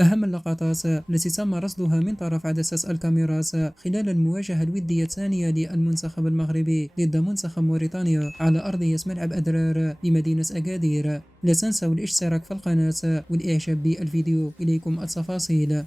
أهم اللقطات التي تم رصدها من طرف عدسات الكاميرات خلال المواجهة الودية الثانية للمنتخب المغربي ضد منتخب موريتانيا على أرضية ملعب أدرار بمدينة أكادير. لا تنسوا الاشتراك في القناة والإعجاب بالفيديو. إليكم التفاصيل.